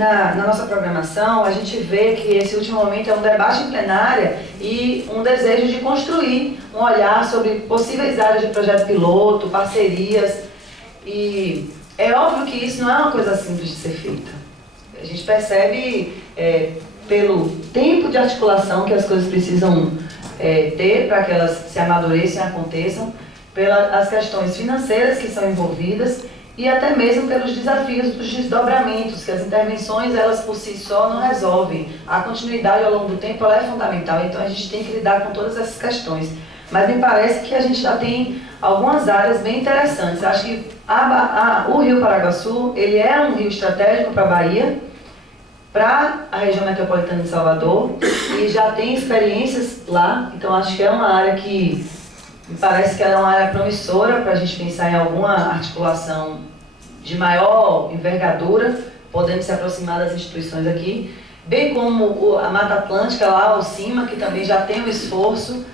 na nossa programação, a gente vê que esse último momento é um debate em plenária e um desejo de construir um olhar sobre possíveis áreas de projeto piloto, parcerias. E é óbvio que isso não é uma coisa simples de ser feita. A gente percebe, pelo tempo de articulação que as coisas precisam ter para que elas se amadureçam e aconteçam, pelas questões financeiras que são envolvidas e até mesmo pelos desafios dos desdobramentos, que as intervenções, elas por si só não resolvem. A continuidade ao longo do tempo ela é fundamental, então a gente tem que lidar com todas essas questões. Mas me parece que a gente já tem algumas áreas bem interessantes. Acho que o Rio Paraguaçu, ele é um rio estratégico para a Bahia, para a região metropolitana de Salvador, e já tem experiências lá, então acho que é uma área que me parece que ela é uma área promissora para a gente pensar em alguma articulação de maior envergadura, podendo se aproximar das instituições aqui, bem como a Mata Atlântica lá, o CIMA, que também já tem um esforço.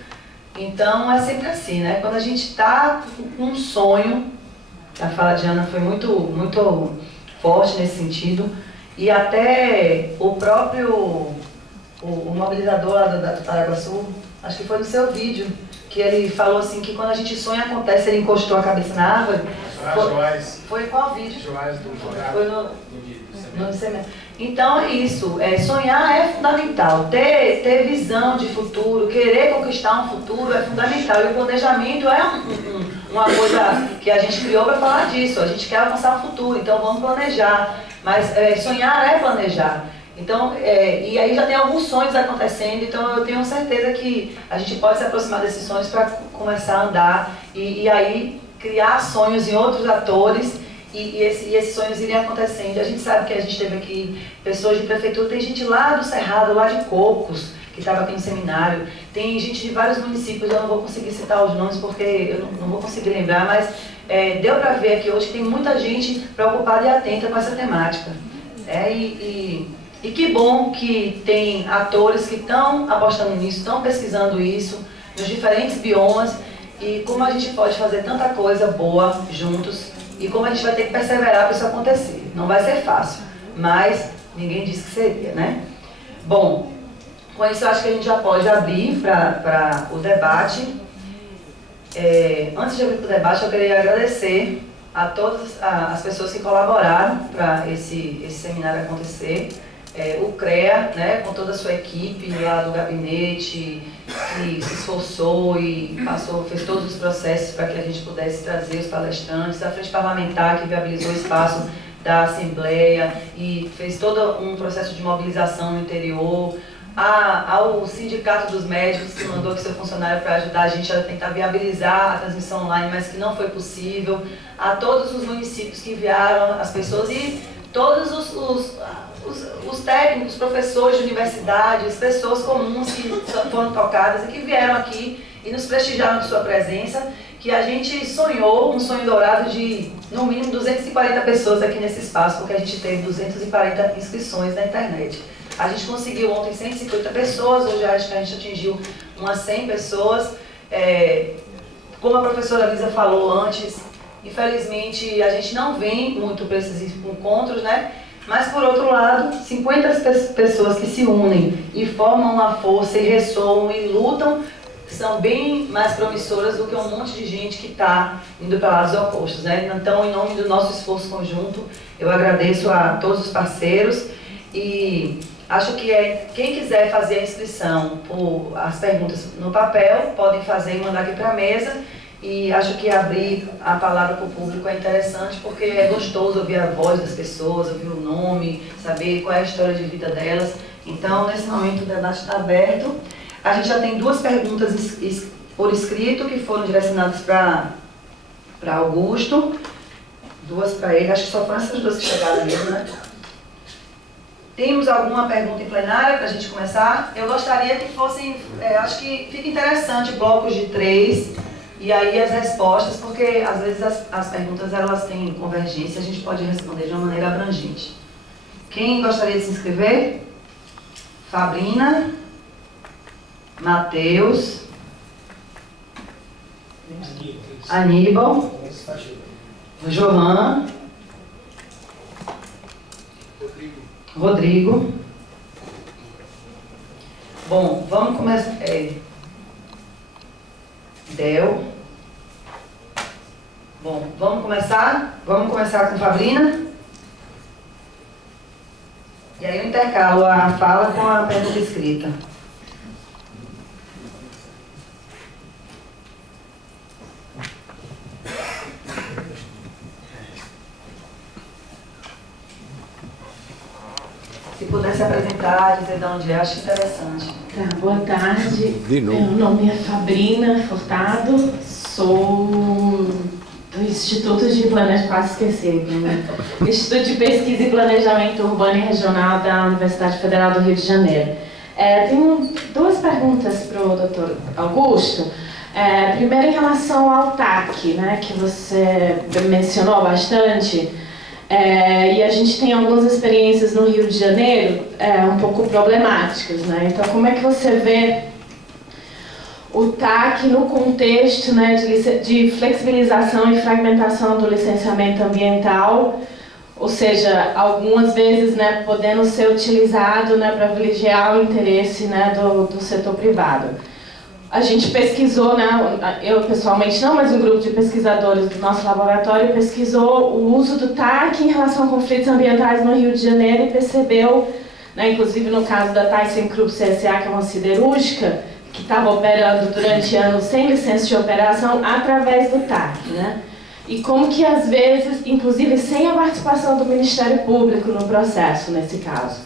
Então é sempre assim, né? Quando a gente está com um sonho, a fala de Ana foi muito forte nesse sentido, e até o próprio o mobilizador lá do Paraguaçu, acho que foi no seu vídeo, que ele falou assim que quando a gente sonha acontece, ele encostou a cabeça na árvore. Foi qual vídeo? Joás do Jornal. Foi no semestre. Então é isso, sonhar é fundamental, ter visão de futuro, querer conquistar um futuro é fundamental. E o planejamento é uma coisa que a gente criou para falar disso, a gente quer alcançar um futuro, então vamos planejar. Mas sonhar é planejar. Então, e aí já tem alguns sonhos acontecendo, então eu tenho certeza que a gente pode se aproximar desses sonhos para começar a andar e aí criar sonhos em outros atores e esses sonhos irem acontecendo. A gente sabe que a gente teve aqui pessoas de prefeitura, tem gente lá do Cerrado, lá de Cocos, que estava aqui no seminário, tem gente de vários municípios, eu não vou conseguir citar os nomes porque eu não vou conseguir lembrar, mas deu para ver aqui hoje que tem muita gente preocupada e atenta com essa temática. E que bom que tem atores que estão apostando nisso, estão pesquisando isso, nos diferentes biomas, e como a gente pode fazer tanta coisa boa juntos, e como a gente vai ter que perseverar para isso acontecer. Não vai ser fácil, mas ninguém disse que seria, né? Bom, com isso eu acho que a gente já pode abrir para o debate. Antes de abrir para o debate, eu queria agradecer a todas as pessoas que colaboraram para esse seminário acontecer. O CREA, né, com toda a sua equipe lá do gabinete, que se esforçou e fez todos os processos para que a gente pudesse trazer os palestrantes, a Frente Parlamentar, que viabilizou o espaço da Assembleia e fez todo um processo de mobilização no interior, ao Sindicato dos Médicos, que mandou aqui seu funcionário para ajudar a gente a tentar viabilizar a transmissão online, mas que não foi possível, a todos os municípios que enviaram as pessoas e todos os técnicos, professores de universidades, pessoas comuns que foram tocadas e que vieram aqui e nos prestigiaram de sua presença, que a gente sonhou, um sonho dourado de, no mínimo, 240 pessoas aqui nesse espaço, porque a gente teve 240 inscrições na internet. A gente conseguiu ontem 150 pessoas, hoje acho que a gente atingiu umas 100 pessoas. Como a professora Lisa falou antes, infelizmente a gente não vem muito para esses encontros, né? Mas, por outro lado, 50 pessoas que se unem e formam uma força e ressoam e lutam são bem mais promissoras do que um monte de gente que está indo para lados opostos, né? Então, em nome do nosso esforço conjunto, eu agradeço a todos os parceiros e acho que quem quiser fazer a inscrição por as perguntas no papel, podem fazer e mandar aqui para a mesa. E acho que abrir a palavra para o público é interessante porque é gostoso ouvir a voz das pessoas, ouvir o nome, saber qual é a história de vida delas. Então, nesse momento, o debate está aberto. A gente já tem duas perguntas por escrito que foram direcionadas para Augusto, duas para ele. Acho que só foram essas duas que chegaram mesmo, né? Temos alguma pergunta em plenária para a gente começar? Eu gostaria que fossem, acho que fica interessante, blocos de 3. E aí as respostas, porque às vezes as perguntas elas têm convergência, a gente pode responder de uma maneira abrangente. Quem gostaria de se inscrever? Fabrina, Matheus, Aníbal, Johan, Rodrigo. Bom, vamos começar. Del. Bom, vamos começar? Vamos começar com Fabrina? E aí eu intercalo a fala com a pergunta escrita. Se pudesse apresentar, dizer de onde é, acho interessante. Tá, boa tarde. Meu nome é Fabrina Furtado, sou do Instituto de Planejamento, quase esqueci, né? Instituto de Pesquisa e Planejamento Urbano e Regional da Universidade Federal do Rio de Janeiro. Tenho duas perguntas para o Dr. Augusto. Primeiro, em relação ao TAC, né, que você mencionou bastante. E a gente tem algumas experiências no Rio de Janeiro um pouco problemáticas, né? Então, como é que você vê o TAC no contexto, né, de flexibilização e fragmentação do licenciamento ambiental, ou seja, algumas vezes, né, podendo ser utilizado, né, para privilegiar o interesse, né, do setor privado? A gente pesquisou, né, eu pessoalmente não, mas um grupo de pesquisadores do nosso laboratório pesquisou o uso do TAC em relação a conflitos ambientais no Rio de Janeiro e percebeu, né, inclusive no caso da ThyssenKrupp CSA, que é uma siderúrgica, que estava operando durante anos sem licença de operação através do TAC, né? E como que às vezes, inclusive sem a participação do Ministério Público no processo, nesse caso.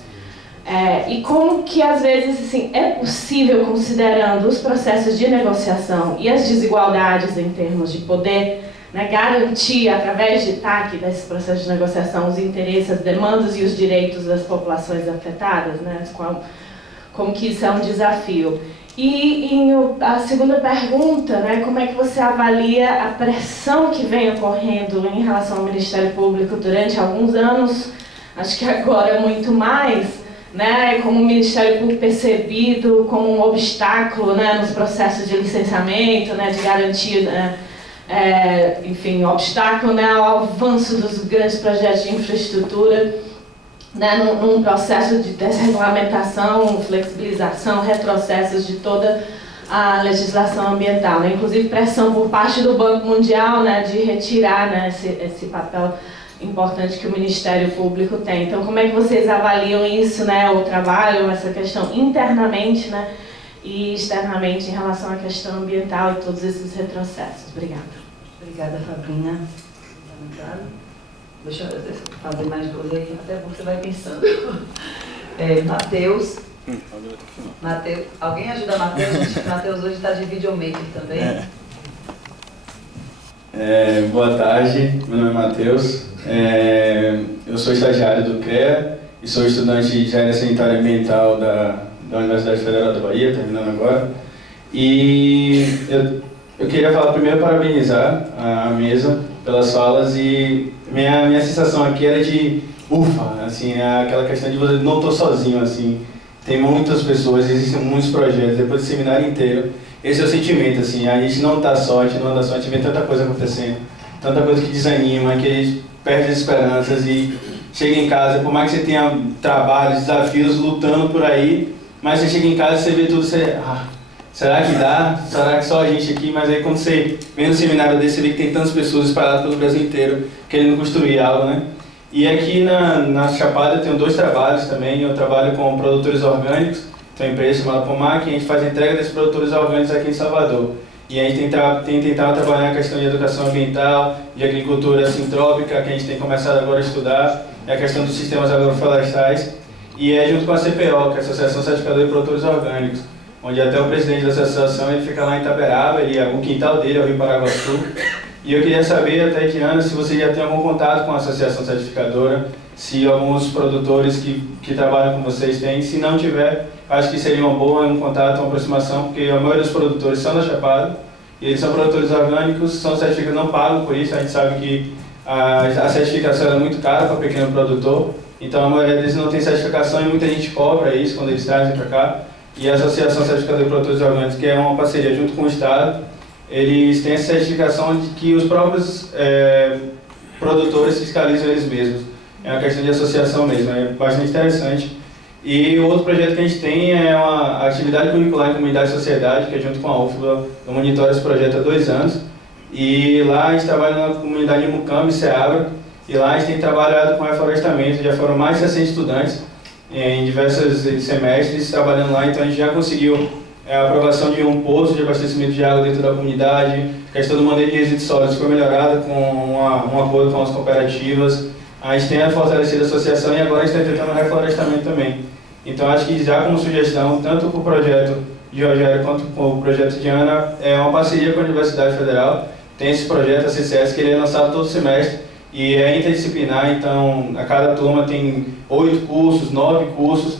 E como que às vezes assim, é possível, considerando os processos de negociação e as desigualdades em termos de poder, né, garantir através de TAC, desses processos de negociação, os interesses, as demandas e os direitos das populações afetadas, né? Como que isso é um desafio. E a segunda pergunta, né, como é que você avalia a pressão que vem ocorrendo em relação ao Ministério Público durante alguns anos, acho que agora é muito mais, né, como o Ministério Público percebido como um obstáculo, né, nos processos de licenciamento, né, de garantia, enfim, obstáculo, né, ao avanço dos grandes projetos de infraestrutura, né, num processo de desregulamentação, flexibilização, retrocessos de toda a legislação ambiental, né, inclusive pressão por parte do Banco Mundial, né, de retirar, né, esse papel importante que o Ministério Público tem. Então, como é que vocês avaliam isso, né, o trabalho, essa questão internamente, né, e externamente em relação à questão ambiental e todos esses retrocessos? Obrigada. Obrigada, Fabrina. Deixa eu fazer mais duas aí, até você vai pensando. Matheus. Alguém ajuda Matheus? Matheus hoje está de videomaker também. Boa tarde, meu nome é Matheus. Eu sou estagiário do CREA e sou estudante de Engenharia Sanitária e Ambiental da Universidade Federal da Bahia, terminando agora. E eu queria primeiro parabenizar a mesa pelas falas e minha sensação aqui era de ufa, assim, aquela questão de você não estou sozinho, assim, tem muitas pessoas, existem muitos projetos, depois do seminário inteiro, esse é o sentimento, assim, a gente não dá sorte, vê tanta coisa acontecendo, tanta coisa que desanima, que a gente perde as esperanças e chega em casa, por mais que você tenha trabalhos, desafios, lutando por aí, mas você chega em casa e você vê tudo, será que dá? Será que só a gente aqui? Mas aí quando você vem no seminário desse, você vê que tem tantas pessoas espalhadas pelo Brasil inteiro querendo construir algo, né? E aqui na Chapada eu tenho dois trabalhos também. Eu trabalho com produtores orgânicos, tem uma empresa chamada Pomac, e a gente faz a entrega desses produtores orgânicos aqui em Salvador. E a gente tem tentado trabalhar na questão de educação ambiental, de agricultura sintrópica, que a gente tem começado agora a estudar, e a questão dos sistemas agroflorestais. E junto com a CPO, que é a Associação Certificadora de Produtores Orgânicos, onde até o presidente da associação ele fica lá em Itaberaba, o quintal dele é o Rio Paraguaçu. E eu queria saber, até Diana, se você já tem algum contato com a associação certificadora, se alguns produtores que trabalham com vocês têm. Se não tiver, acho que seria uma boa, um contato, uma aproximação, porque a maioria dos produtores são da Chapada, e eles são produtores orgânicos, são certificados, não pagam por isso, a gente sabe que a certificação é muito cara para o pequeno produtor, então a maioria deles não tem certificação e muita gente cobra isso quando eles trazem para cá. E a Associação Certificadora de Produtores Orgânicos, que é uma parceria junto com o Estado, eles têm essa certificação de que os próprios produtores fiscalizam eles mesmos. é uma questão de associação mesmo, é bastante interessante. E o outro projeto que a gente tem é uma atividade curricular em comunidade e sociedade, que é junto com a UFBA, eu monitoro esse projeto há 2 anos. E lá a gente trabalha na comunidade de Mucambo e Ceabra, e lá a gente tem trabalhado com reflorestamento, já foram mais de 60 estudantes em diversos semestres trabalhando lá, então a gente já conseguiu a aprovação de um poço de abastecimento de água dentro da comunidade, a questão do manejo de resíduos sólidos foi melhorada com um acordo com as cooperativas, a gente tem fortalecido a associação e agora a gente está tentando reflorestamento também. Então acho que já como sugestão, tanto com o projeto de Rogério quanto com o projeto de Ana, é uma parceria com a Universidade Federal, tem esse projeto, a CCS, que ele é lançado todo semestre e é interdisciplinar, então a cada turma tem 8 cursos, 9 cursos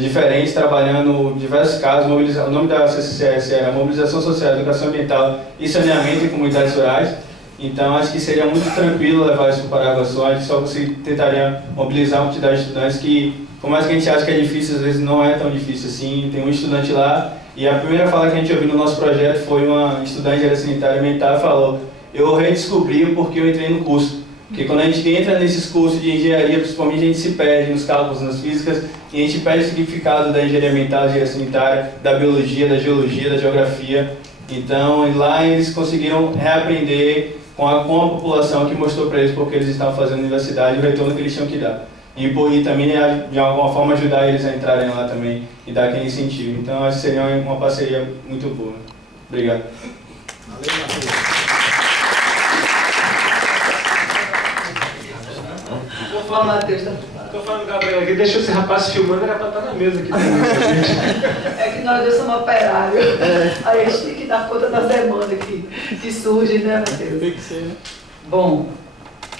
diferentes, trabalhando em diversos casos. O nome da CCS era Mobilização Social, Educação Ambiental e Saneamento em Comunidades Rurais. Então acho que seria muito tranquilo levar isso para Paraguaçu, a gente só tentaria mobilizar uma quantidade de estudantes que, por mais que a gente ache que é difícil, às vezes não é tão difícil assim. Tem um estudante lá, e a primeira fala que a gente ouviu no nosso projeto foi uma estudante de área sanitária alimentar, falou: eu redescobri porque eu entrei no curso. Porque quando a gente entra nesses cursos de engenharia, principalmente, a gente se perde nos cálculos, nas físicas, e a gente perde o significado da engenharia ambiental, da engenharia sanitária, da biologia, da geologia, da geografia. Então, lá eles conseguiram reaprender com a população que mostrou para eles porque eles estavam fazendo na universidade, o retorno que eles tinham que dar. E também, de alguma forma, ajudar eles a entrarem lá também e dar aquele incentivo. Então, acho que seria uma parceria muito boa. Obrigado. Vou falar, Matheus. Estou falando, Gabriel, aqui, deixa esse rapaz filmando, era para estar na mesa aqui. É que nós dois somos operários. Aí a gente tem que dar conta das demandas que surgem, né, Matheus? Tem que ser, né? Bom,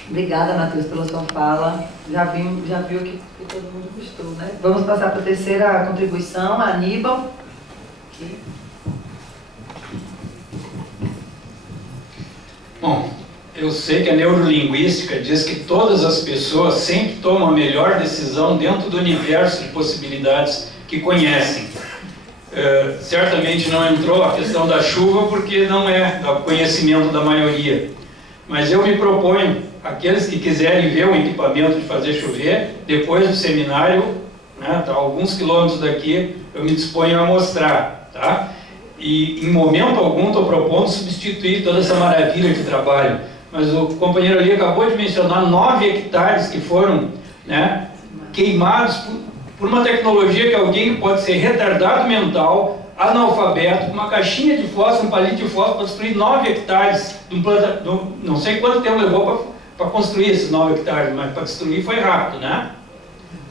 obrigada, Matheus, pela sua fala. Já viu que todo mundo gostou, né? Vamos passar para a terceira contribuição, a Aníbal. Aqui. Bom, eu sei que a neurolinguística diz que todas as pessoas sempre tomam a melhor decisão dentro do universo de possibilidades que conhecem. Certamente não entrou a questão da chuva porque não é do conhecimento da maioria. Mas eu me proponho, aqueles que quiserem ver o equipamento de fazer chover, depois do seminário, né, tá, alguns quilômetros daqui, eu me disponho a mostrar. Tá? E em momento algum estou propondo substituir toda essa maravilha de trabalho. Mas o companheiro ali acabou de mencionar 9 hectares que foram, né, queimados por uma tecnologia que alguém pode ser retardado mental, analfabeto, com uma caixinha de fósforo, um palito de fósforo, para destruir 9 hectares de um planta. Não sei quanto tempo levou para construir esses 9 hectares, mas para destruir foi rápido, né?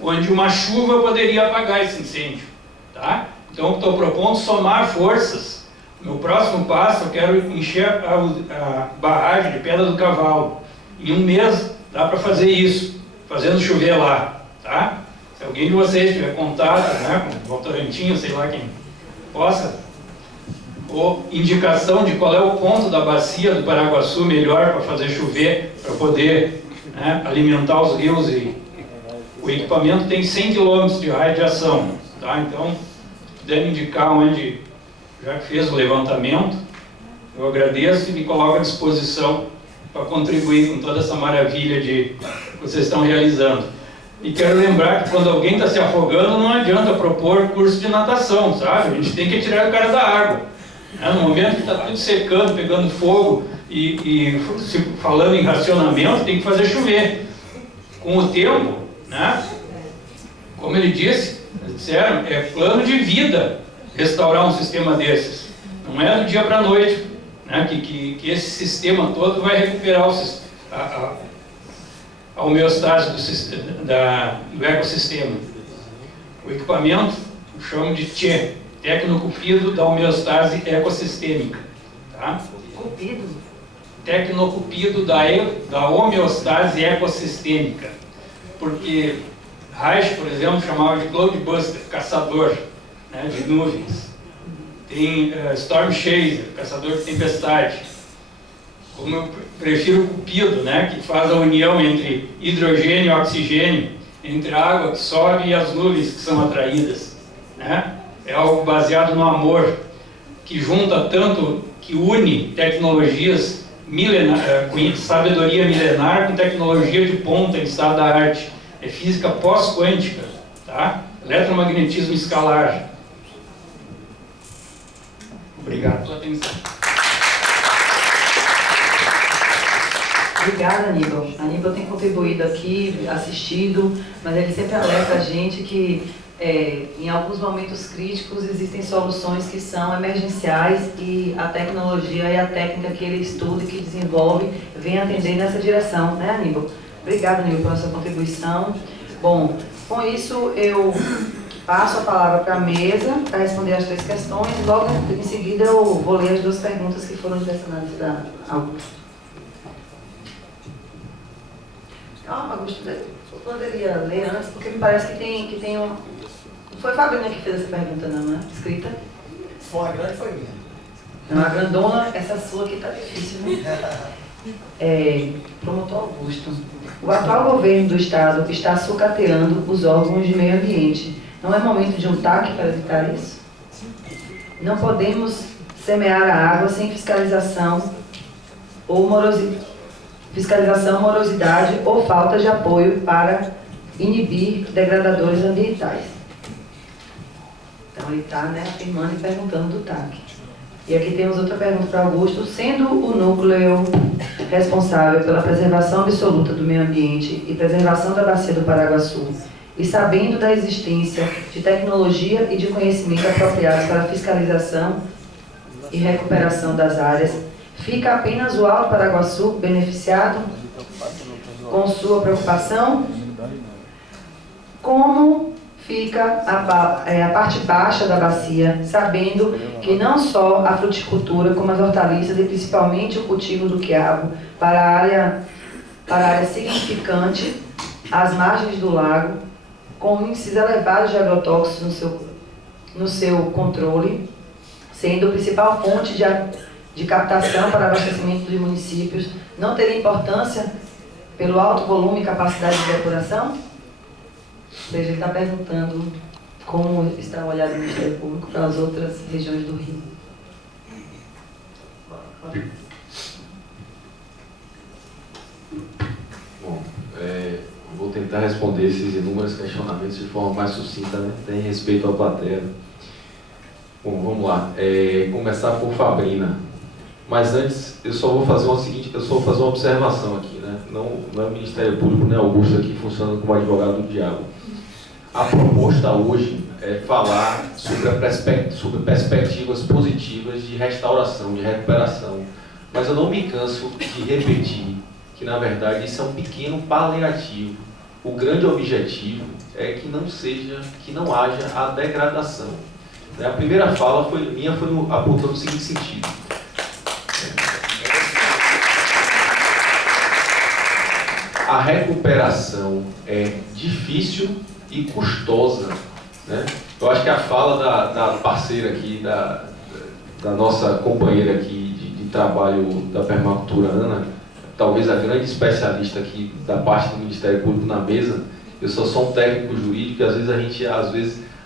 Onde uma chuva poderia apagar esse incêndio. Tá? Então estou propondo somar forças. No próximo passo eu quero encher a barragem de Pedra do Cavalo. Em um mês dá para fazer isso, fazendo chover lá. Tá? Se alguém de vocês tiver contato, né, com o Votorantim, sei lá quem possa, ou indicação de qual é o ponto da bacia do Paraguaçu melhor para fazer chover, para poder, né, alimentar os rios. E o equipamento tem 100 km de raio de ação. Tá? Então, se puder indicar onde já fez o levantamento, eu agradeço e me coloco à disposição para contribuir com toda essa maravilha que vocês estão realizando. E quero lembrar que quando alguém está se afogando, não adianta propor curso de natação, sabe? A gente tem que tirar o cara da água. No momento que está tudo secando, pegando fogo e falando em racionamento, tem que fazer chover. Com o tempo, né? Como ele disse, disseram, é plano de vida restaurar um sistema desses. Não é do dia para a noite, né, que esse sistema todo vai recuperar a homeostase do ecossistema. O equipamento eu chamo de TCE, Tecnocupido da Homeostase Ecossistêmica. Tá? Cupido? Tecnocupido da Homeostase Ecossistêmica. Porque Reich, por exemplo, chamava de Cloudbuster, caçador, né, de nuvens. Tem Storm Chaser, caçador de tempestade. Como eu prefiro o Cupido, né, que faz a união entre hidrogênio e oxigênio, entre a água que sobe e as nuvens que são atraídas. Né? É algo baseado no amor, que junta tanto, que une tecnologias sabedoria milenar com tecnologia de ponta em estado da arte. É física pós-quântica, tá? Eletromagnetismo escalar. Obrigado pela atenção. Obrigada, Aníbal. Aníbal tem contribuído aqui, assistido, mas ele sempre alerta a gente que em alguns momentos críticos existem soluções que são emergenciais e a tecnologia e a técnica que ele estuda e que desenvolve vem atender nessa direção, né, Aníbal? Obrigada, Aníbal, pela sua contribuição. Bom, com isso eu passo a palavra para a mesa para responder as 3 questões e logo em seguida eu vou ler as 2 perguntas que foram direcionadas da Augusto. Calma, Augusto, eu poderia ler antes, porque me parece que tem um... Não foi a Fabrina que fez essa pergunta não, né? Escrita? Foi a grande, foi minha. Não, a grandona, essa sua aqui tá difícil, né? Promotor Augusto. O atual governo do Estado está sucateando os órgãos de meio ambiente. Não é momento de um TAC para evitar isso? Não podemos semear a água sem fiscalização ou morosidade ou falta de apoio para inibir degradadores ambientais. Então ele está, né, afirmando e perguntando do TAC. E aqui temos outra pergunta para Augusto. Sendo o núcleo responsável pela preservação absoluta do meio ambiente e preservação da bacia do Paraguaçu, e sabendo da existência de tecnologia e de conhecimento apropriados para a fiscalização e recuperação das áreas, fica apenas o Alto Paraguaçu beneficiado com sua preocupação? Como fica a parte baixa da bacia, sabendo que não só a fruticultura, como as hortaliças e principalmente o cultivo do quiabo para a área significante, as margens do lago, com índices elevados de agrotóxicos no seu controle, sendo a principal fonte de captação para abastecimento de municípios, não teria importância pelo alto volume e capacidade de depuração? Ou seja, ele está perguntando como está o olhar do Ministério Público para as outras regiões do Rio. Bom, vou tentar responder esses inúmeros questionamentos de forma mais sucinta, né? Tem respeito à plateia. Bom, vamos lá. Começar por Fabrina. Mas antes, eu só vou fazer uma observação aqui, né? Não é o Ministério Público, nem Augusto aqui funcionando como advogado do diabo. A proposta hoje é falar sobre perspectivas positivas de restauração, de recuperação. Mas eu não me canso de repetir que, na verdade, isso é um pequeno paliativo. O grande objetivo é que não haja a degradação. A primeira fala foi apontando o seguinte sentido. A recuperação é difícil e custosa, né? Eu acho que a fala da parceira aqui, da nossa companheira aqui de trabalho da permacultura, Ana, talvez a grande especialista aqui da parte do Ministério Público na mesa. Eu sou só um técnico jurídico e às vezes a gente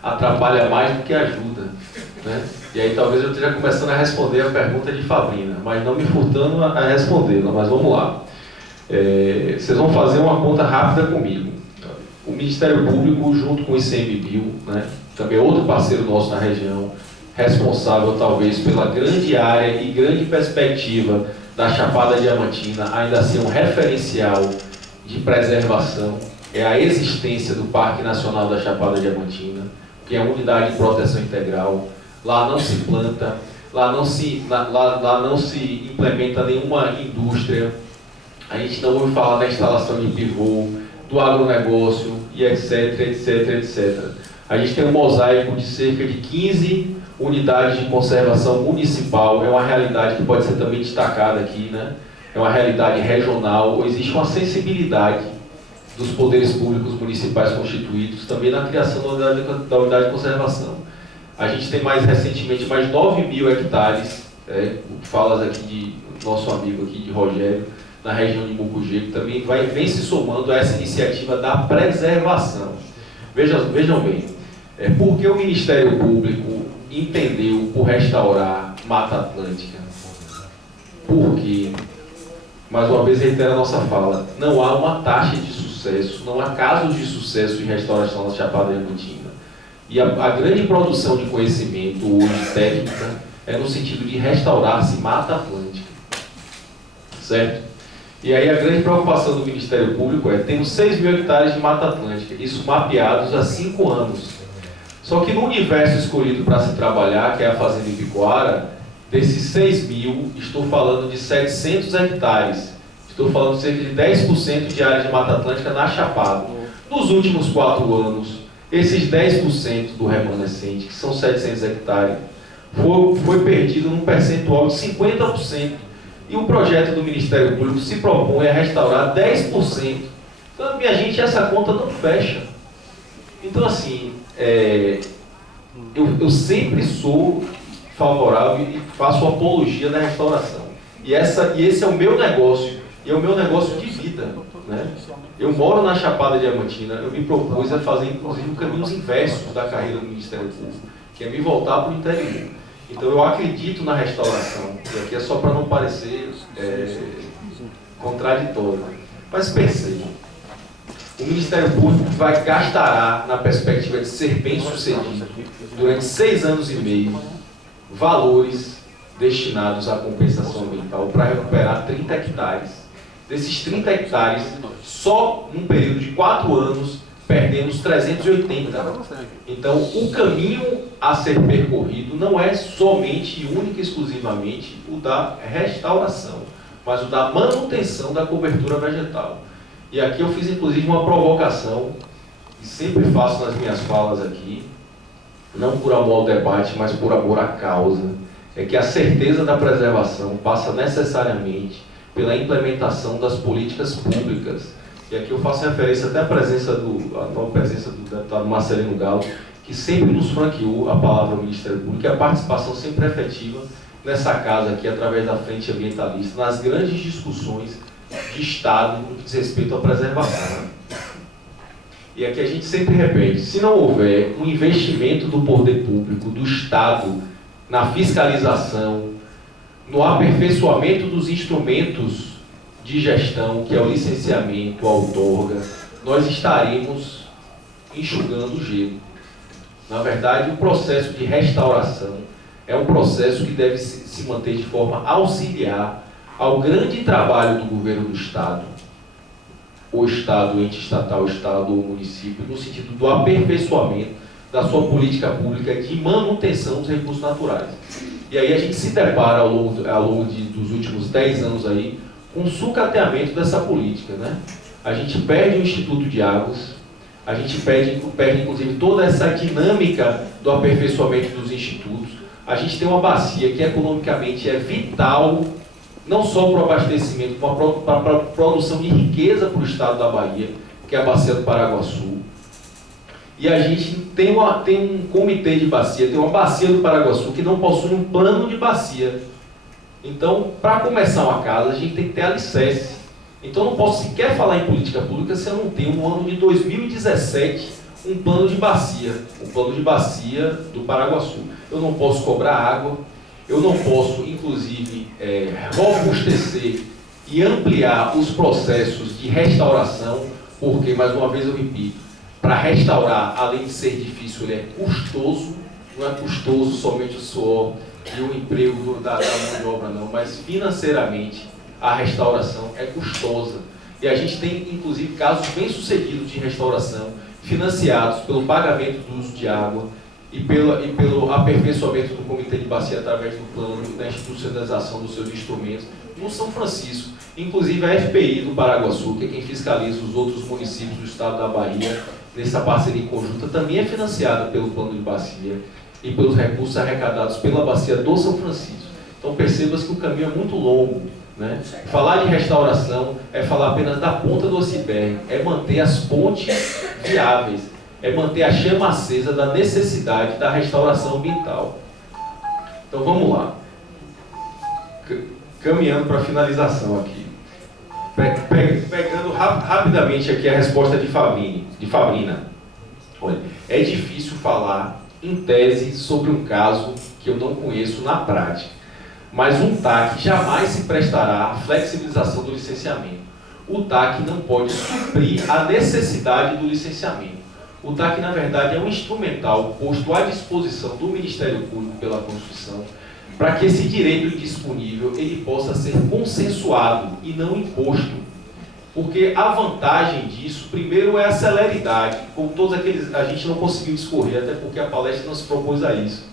atrapalha mais do que ajuda, né? E aí talvez eu esteja começando a responder a pergunta de Fabrina, mas não me furtando a respondê-la, mas vamos lá. Vocês vão fazer uma conta rápida comigo. O Ministério Público, junto com o ICMBio, né, também outro parceiro nosso na região, responsável talvez pela grande área e grande perspectiva da Chapada Diamantina, ainda ser um referencial de preservação, é a existência do Parque Nacional da Chapada Diamantina, que é uma unidade de proteção integral. Lá não se planta, lá não se implementa nenhuma indústria. A gente não ouve falar da instalação de pivô, do agronegócio e etc, etc, etc. A gente tem um mosaico de cerca de 15 unidades de conservação municipal. É uma realidade que pode ser também destacada aqui, né? É uma realidade regional. Existe uma sensibilidade dos poderes públicos municipais constituídos também na criação da unidade de conservação. A gente tem mais recentemente mais 9.000 hectares, falas aqui de nosso amigo aqui de Rogério, na região de Mucugê, que também vem se somando a essa iniciativa da preservação. Vejam bem, por que o Ministério Público entendeu por restaurar Mata Atlântica? Porque mais uma vez reitero a nossa fala, não há uma taxa de sucesso, não há casos de sucesso em restauração na Chapada Diamantina. E a grande produção de conhecimento hoje, técnica, é no sentido de restaurar-se Mata Atlântica. Certo? E aí a grande preocupação do Ministério Público é, temos 6 mil hectares de Mata Atlântica, isso mapeados há 5 anos. Só que no universo escolhido para se trabalhar, que é a Fazenda Ibicoara, desses 6 mil, estou falando de 700 hectares. Estou falando de cerca de 10% de área de Mata Atlântica na Chapada. Nos últimos 4 anos, esses 10% do remanescente, que são 700 hectares, foi perdido num percentual de 50%. E o projeto do Ministério Público se propõe a restaurar 10%. Então, minha gente, essa conta não fecha. Então, assim, eu sempre sou favorável e faço apologia da restauração. E esse é o meu negócio, e é o meu negócio de vida. Né? Eu moro na Chapada Diamantina, eu me propus a fazer, inclusive, caminhos inversos da carreira do Ministério Público, que é me voltar para o interior. Então eu acredito na restauração, e aqui é só para não parecer contraditório. Mas pensei, o Ministério Público gastará, na perspectiva de ser bem sucedido, durante 6 anos e meio, valores destinados à compensação ambiental para recuperar 30 hectares. Desses 30 hectares, só num período de 4 anos, perdemos 380. Então, o caminho a ser percorrido não é somente e única e exclusivamente o da restauração, mas o da manutenção da cobertura vegetal. E aqui eu fiz, inclusive, uma provocação, que sempre faço nas minhas falas aqui, não por amor ao debate, mas por amor à causa, é que a certeza da preservação passa necessariamente pela implementação das políticas públicas. E aqui eu faço referência até à atual presença do deputado Marcelino Galo, que sempre nos franqueou a palavra ao Ministério Público, e a participação sempre efetiva nessa casa aqui, através da Frente Ambientalista, nas grandes discussões de Estado no que diz respeito à preservação. E aqui a gente sempre repete, se não houver um investimento do poder público, do Estado, na fiscalização, no aperfeiçoamento dos instrumentos de gestão, que é o licenciamento, a outorga, nós estaremos enxugando o gelo. Na verdade, o processo de restauração é um processo que deve se manter de forma auxiliar ao grande trabalho do governo do Estado, o Estado, o ente estatal, o Estado ou o município, no sentido do aperfeiçoamento da sua política pública de manutenção dos recursos naturais. E aí a gente se depara ao longo dos últimos 10 anos aí, com o sucateamento dessa política, né? A gente perde o Instituto de Águas, a gente perde inclusive toda essa dinâmica do aperfeiçoamento dos institutos. A gente tem uma bacia que economicamente é vital, não só para o abastecimento, mas para a produção de riqueza para o estado da Bahia, que é a bacia do Paraguaçu. E a gente tem um comitê de bacia, tem uma bacia do Paraguaçu que não possui um plano de bacia. Então, para começar uma casa, a gente tem que ter alicerce. Então, não posso sequer falar em política pública se eu não tenho, no ano de 2017, um plano de bacia do Paraguaçu. Eu não posso cobrar água, eu não posso, inclusive, robustecer e ampliar os processos de restauração, porque, mais uma vez eu repito, para restaurar, além de ser difícil, ele é custoso, não é custoso somente o suor e o emprego da mão de obra, não, mas financeiramente a restauração é custosa. E a gente tem, inclusive, casos bem-sucedidos de restauração, financiados pelo pagamento do uso de água e pelo aperfeiçoamento do Comitê de Bacia através do plano da institucionalização dos seus instrumentos no São Francisco. Inclusive a FPI do Paraguaçu, que é quem fiscaliza os outros municípios do estado da Bahia, nessa parceria conjunta, também é financiada pelo plano de bacia e pelos recursos arrecadados pela bacia do São Francisco. Então perceba-se que o caminho é muito longo, né? Falar de restauração é falar apenas da ponta do iceberg, é manter as pontes viáveis, é manter a chama acesa da necessidade da restauração ambiental. Então vamos lá. Caminhando para a finalização aqui. Pegando rapidamente aqui a resposta de Fabrina. Olha, é difícil falar em tese sobre um caso que eu não conheço na prática. mas um TAC jamais se prestará à flexibilização do licenciamento. O TAC não pode suprir a necessidade do licenciamento. O TAC, na verdade, é um instrumental posto à disposição do Ministério Público pela Constituição para que esse direito disponível ele possa ser consensuado e não imposto. Porque a vantagem disso, primeiro, é a celeridade. Com todos aqueles, a gente não conseguiu discorrer, até porque a palestra não se propôs a isso.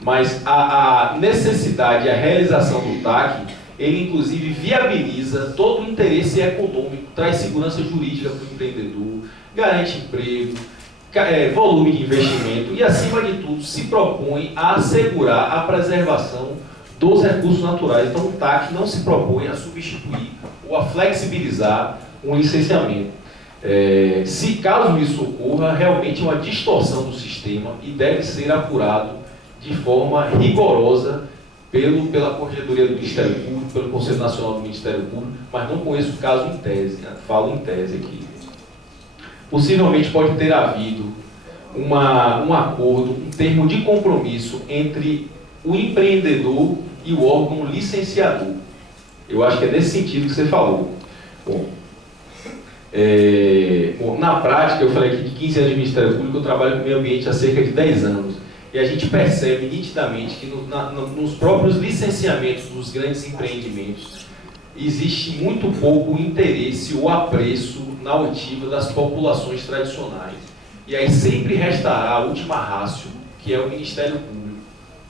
Mas a necessidade e a realização do TAC, ele inclusive viabiliza todo o interesse econômico, traz segurança jurídica para o empreendedor, garante emprego, volume de investimento e, acima de tudo, se propõe a assegurar a preservação dos recursos naturais. Então, o TAC não se propõe a substituir ou a flexibilizar um licenciamento. Se caso isso ocorra, realmente é uma distorção do sistema e deve ser apurado de forma rigorosa pela Corregedoria do Ministério Público, pelo Conselho Nacional do Ministério Público, mas não conheço o caso em tese, né? Falo em tese aqui. Possivelmente pode ter havido um acordo, um termo de compromisso entre o empreendedor e o órgão licenciador. Eu acho que é nesse sentido que você falou. Bom, na prática, eu falei aqui de 15 anos de Ministério Público, eu trabalho com meio ambiente há cerca de 10 anos. E a gente percebe nitidamente que nos próprios licenciamentos dos grandes empreendimentos existe muito pouco interesse ou apreço na oitiva das populações tradicionais. E aí sempre restará a última rácio, que é o Ministério Público,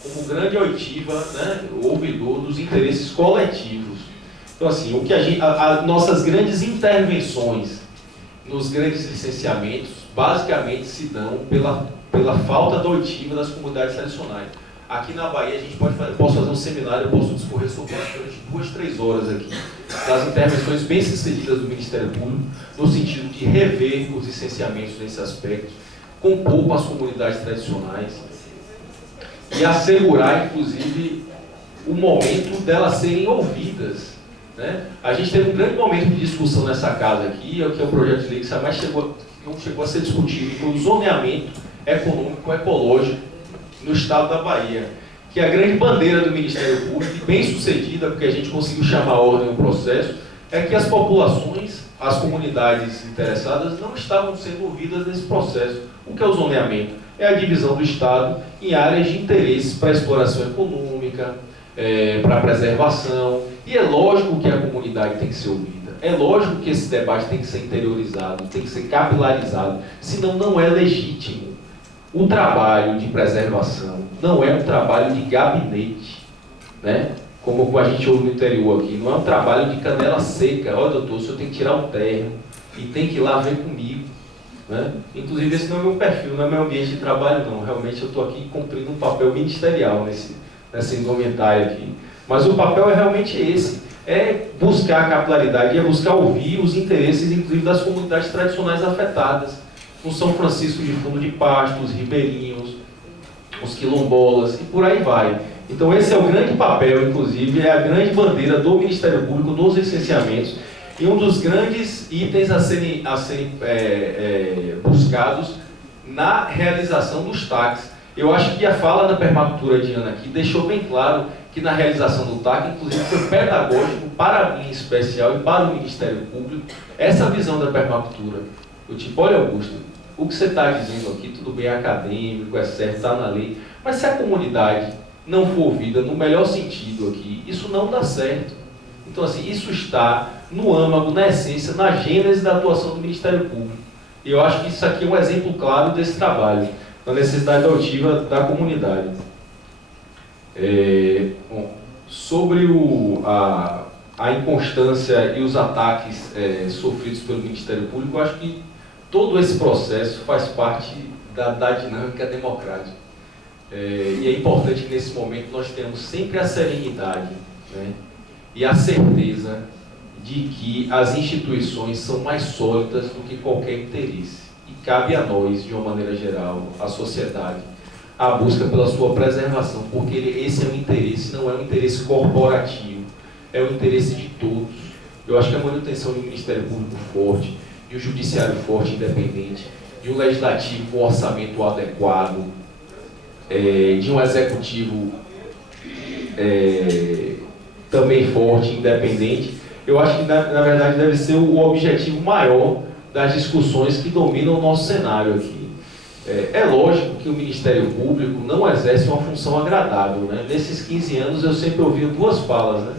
como grande oitiva, né, ouvidor dos interesses coletivos. Então, assim, nossas grandes intervenções nos grandes licenciamentos, basicamente se dão pela falta da oitiva das comunidades tradicionais. Aqui na Bahia, a gente posso fazer um seminário, eu posso discorrer sobre isso durante 2, 3 horas aqui, das intervenções bem-sucedidas do Ministério Público, no sentido de rever os licenciamentos nesse aspecto, compor com as comunidades tradicionais e assegurar, inclusive, o momento delas serem ouvidas. Né? A gente teve um grande momento de discussão nessa casa aqui, que é o projeto de lei que não chegou a ser discutido, que foi o zoneamento econômico ecológico no estado da Bahia, que é a grande bandeira do Ministério Público, bem sucedida, porque a gente conseguiu chamar a ordem no processo, é que as populações, as comunidades interessadas não estavam sendo ouvidas nesse processo. O que é o zoneamento? É a divisão do estado em áreas de interesse para a exploração econômica, para a preservação, e é lógico que a comunidade tem que ser ouvida, é lógico que esse debate tem que ser interiorizado, tem que ser capilarizado, senão não é legítimo. O trabalho de preservação não é um trabalho de gabinete, né? Como a gente ouve no interior aqui, não é um trabalho de canela seca. Olha, doutor, o senhor tem que tirar o terno e tem que ir lá ver comigo. Né? Inclusive, esse não é meu perfil, não é meu ambiente de trabalho, não. Realmente, eu estou aqui cumprindo um papel ministerial nessa indumentária aqui. Mas o papel é realmente esse, é buscar a capilaridade, é buscar ouvir os interesses, inclusive, das comunidades tradicionais afetadas. No São Francisco de Fundo de Pasto, os ribeirinhos, os quilombolas, e por aí vai. Então esse é o grande papel, inclusive, é a grande bandeira do Ministério Público nos licenciamentos, e um dos grandes itens a serem buscados na realização dos TACs. Eu acho que a fala da permacultura de Ana aqui deixou bem claro que na realização do TAC, inclusive, foi pedagógico para mim em especial e para o Ministério Público, essa visão da permacultura. Eu tipo, olha, Augusto, o que você está dizendo aqui, tudo bem, é acadêmico, é certo, está na lei, mas se a comunidade não for ouvida no melhor sentido aqui, isso não dá certo. Então, assim, isso está no âmago, na essência, na gênese da atuação do Ministério Público. E eu acho que isso aqui é um exemplo claro desse trabalho, da necessidade auditiva da comunidade. Bom, sobre a inconstância e os ataques sofridos pelo Ministério Público, eu acho que todo esse processo faz parte da dinâmica democrática. E é importante que nesse momento nós tenhamos sempre a serenidade, né, e a certeza de que as instituições são mais sólidas do que qualquer interesse. E cabe a nós, de uma maneira geral, a sociedade, a busca pela sua preservação, porque esse é um interesse, não é um interesse corporativo, é um interesse de todos. Eu acho que a manutenção de um Ministério Público forte, de um Judiciário forte e independente, de um Legislativo com orçamento adequado, de um Executivo também forte, independente. Eu acho que, na verdade, deve ser o objetivo maior das discussões que dominam o nosso cenário aqui. É lógico que o Ministério Público não exerce uma função agradável, né? Nesses 15 anos eu sempre ouvi duas falas, né?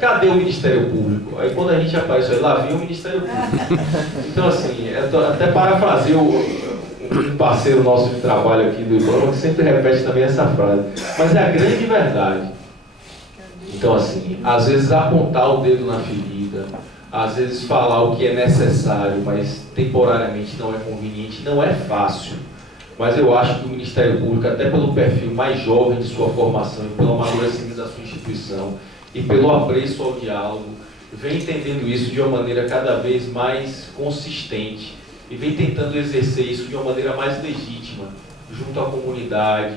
Cadê o Ministério Público? Aí quando a gente aparece, lá vem o Ministério Público. Então assim, até parafraseio um parceiro nosso de trabalho aqui do IBAMA que sempre repete também essa frase. Mas é a grande verdade. Então assim, às vezes apontar o dedo na ferida, às vezes falar o que é necessário, mas temporariamente não é conveniente, não é fácil. Mas eu acho que o Ministério Público, até pelo perfil mais jovem de sua formação e pelo amadurecimento da sua instituição e pelo apreço ao diálogo, vem entendendo isso de uma maneira cada vez mais consistente e vem tentando exercer isso de uma maneira mais legítima, junto à comunidade,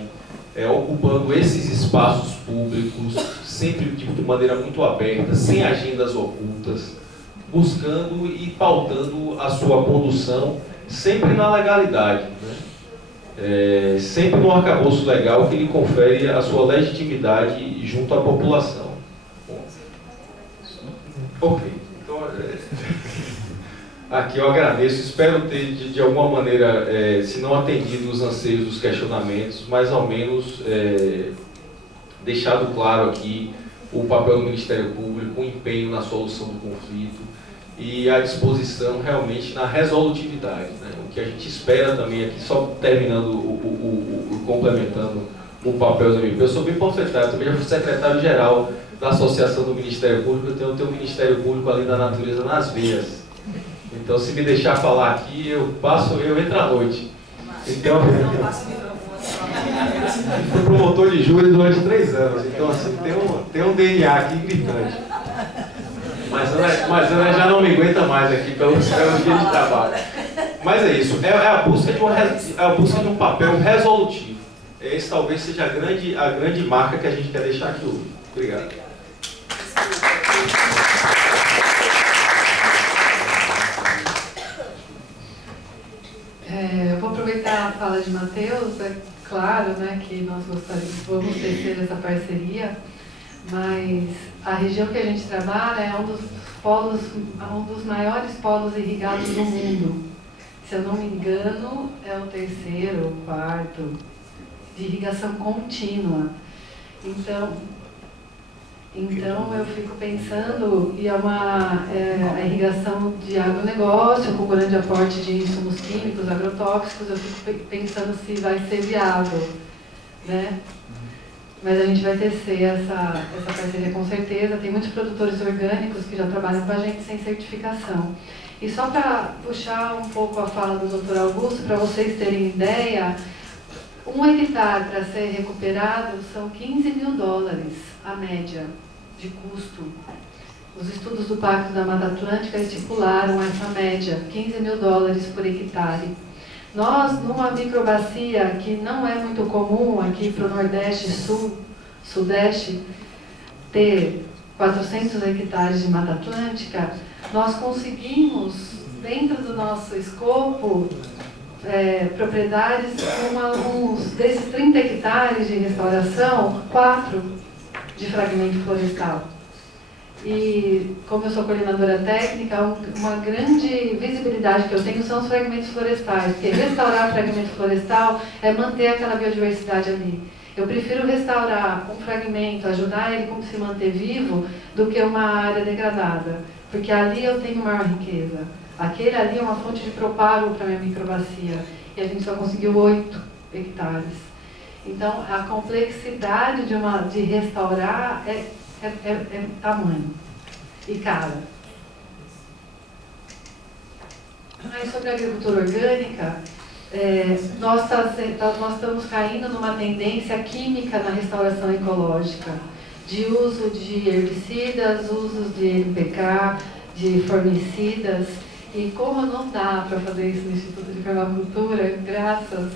ocupando esses espaços públicos, sempre de maneira muito aberta, sem agendas ocultas, buscando e pautando a sua condução sempre na legalidade, né? Sempre no arcabouço legal que lhe confere a sua legitimidade junto à população. Bom, ok, então aqui eu agradeço, espero ter de alguma maneira, se não atendido os anseios dos questionamentos, mas ao menos deixado claro aqui o papel do Ministério Público, o empenho na solução do conflito e a disposição realmente na resolutividade, né? O que a gente espera também aqui, só terminando, complementando o papel do MP. Eu sou bem panfletário, também já fui secretário-geral da Associação do Ministério Público, eu tenho o Ministério Público ali da natureza nas veias. Então, se me deixar falar aqui, eu entro à noite. Então, fui promotor de júri durante 3 anos, então assim, tem um DNA aqui gritante. Mas Ana já não me aguenta mais aqui pelos dias de trabalho. Mas é isso, é a busca de um papel resolutivo. Esse talvez seja a grande marca que a gente quer deixar aqui hoje. Obrigado. Eu vou aproveitar a fala de Matheus, é claro, né, que nós vamos tecer essa parceria, mas a região que a gente trabalha é um dos maiores polos irrigados do mundo. Se eu não me engano, é o 3º ou 4º de irrigação contínua. Então eu fico pensando, e a irrigação de agronegócio, com grande aporte de insumos químicos, agrotóxicos, eu fico pensando se vai ser viável, né? Mas a gente vai tecer essa parceria com certeza. Tem muitos produtores orgânicos que já trabalham com a gente sem certificação. E só para puxar um pouco a fala do Dr. Augusto, para vocês terem ideia, 1 hectare para ser recuperado são $15 mil a média de custo. Os estudos do Pacto da Mata Atlântica estipularam essa média, $15 mil por hectare. Nós, numa microbacia que não é muito comum aqui para o Nordeste, Sul, Sudeste, ter 400 hectares de Mata Atlântica, nós conseguimos, dentro do nosso escopo, propriedades, desses 30 hectares de restauração, 4 de fragmento florestal. E, como eu sou coordenadora técnica, uma grande visibilidade que eu tenho são os fragmentos florestais, porque restaurar fragmento florestal é manter aquela biodiversidade ali. Eu prefiro restaurar um fragmento, ajudar ele a se manter vivo, do que uma área degradada, porque ali eu tenho maior riqueza. Aquele ali é uma fonte de propago para a minha microbacia, e a gente só conseguiu 8 hectares. Então, a complexidade de restaurar é tamanho e cara. Aí, sobre a agricultura orgânica, nós estamos caindo numa tendência química na restauração ecológica, de uso de herbicidas, usos de NPK, de formicidas, e como não dá para fazer isso no Instituto de Permacultura, graças